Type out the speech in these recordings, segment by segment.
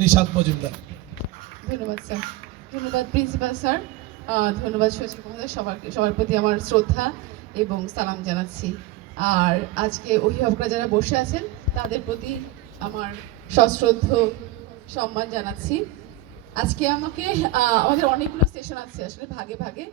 নিশাত মজুমদার। ধন্যবাদ স্যার। ধন্যবাদ principal sir. ধন্যবাদ সচিব মহোদয়। সবার প্রতি আমার শ্রদ্ধা এবং সালাম জানাচ্ছি। আর আজকে অভিভাবকরা যারা বসে আছেন তাদের প্রতি আমার সশ্রদ্ধ সম্মান জানাচ্ছি। আজকে আমাদের অনেকগুলো সেশন আছে আসলে ভাগে ভাগে।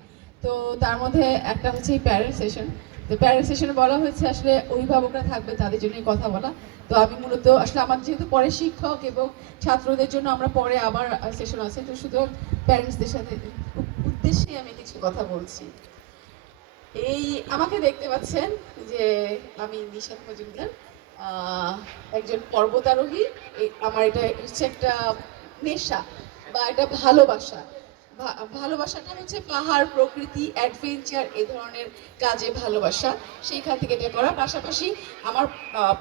তো তার মধ্যে একটা হচ্ছে এই প্যারেন্ট সেশন। তো প্যারেন্ট সেশনে বলা হয়েছে আসলে অভিভাবকরা থাকবে, তাদের জন্যই কথা বলা। তো আমি মূলত আসলে আমার যেহেতু পরে শিক্ষক এবং ছাত্রদের জন্য আমরা পরে আবার সেশন আছে, তো শুধু প্যারেন্টসদের সাথে উদ্দেশ্যে আমি কিছু কথা বলছি। এই আমাকে দেখতে পাচ্ছেন যে আমি নিশাত মজুমদার, একজন পর্বতারোহী। আমার এটা হচ্ছে একটা নেশা বা একটা ভালোবাসা। ভালোবাসাটা হচ্ছে পাহাড়, প্রকৃতি, অ্যাডভেঞ্চার এ ধরনের কাজে ভালোবাসা, সেইখান থেকে এটা করা। পাশাপাশি আমার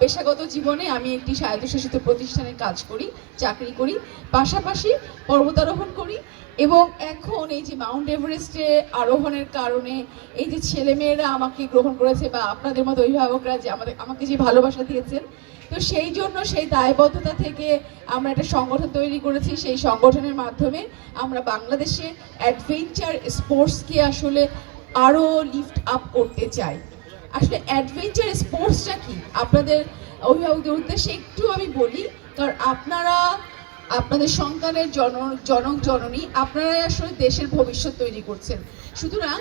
পেশাগত জীবনে আমি একটি স্বায়ত্তশাসিত প্রতিষ্ঠানে কাজ করি, চাকরি করি, পাশাপাশি পর্বতারোহণ করি। এবং এখন এই যে মাউন্ট এভারেস্টে আরোহণের কারণে এই যে ছেলেমেয়েরা আমাকে গ্রহণ করেছে বা আপনাদের মতো অভিভাবকরা যে আমাকে যে ভালোবাসা দিয়েছেন, তো সেই জন্য সেই দায়বদ্ধতা থেকে আমরা একটা সংগঠন তৈরি করেছি। সেই সংগঠনের মাধ্যমে আমরা বাংলাদেশে অ্যাডভেঞ্চার স্পোর্টসকে আসলে আরও লিফট আপ করতে চাই। আসলে অ্যাডভেঞ্চার স্পোর্টসটা কি আপনাদের অভিভাবকদের উদ্দেশ্যে একটু আমি বলি, কারণ আপনারা আপনাদের সন্তানের জনক জননী, আপনারাই আসলে দেশের ভবিষ্যৎ তৈরি করছেন। সুতরাং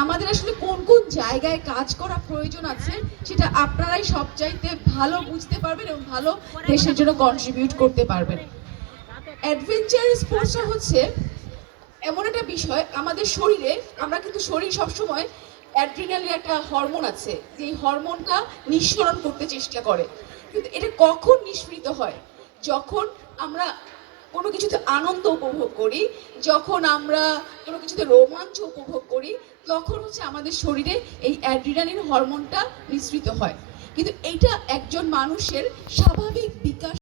আমাদের আসলে কোন কোন জায়গায় কাজ করা প্রয়োজন আছে সেটা আপনারাই সবচাইতে ভালো বুঝতে পারবেন এবং ভালো দেশের জন্য কন্ট্রিবিউট করতে পারবেন। অ্যাডভেঞ্চার স্পোর্টসটা হচ্ছে এমন একটা বিষয় আমাদের শরীরে, আমরা কিন্তু শরীর সবসময় অ্যাড্রিনালিন একটা হরমোন আছে, যে হরমোনটা নিঃসরণ করতে চেষ্টা করে। কিন্তু এটা কখন নিঃসৃত হয়? যখন আমরা কোনো কিছুতে আনন্দ উপভোগ করি, যখন আমরা কোনো কিছুতে রোমাঞ্চ উপভোগ করি, তখন হচ্ছে আমাদের শরীরে এই অ্যাড্রিনালিন হরমোনটা নিঃসৃত হয়। কিন্তু এইটা একজন মানুষের স্বাভাবিক বিকাশ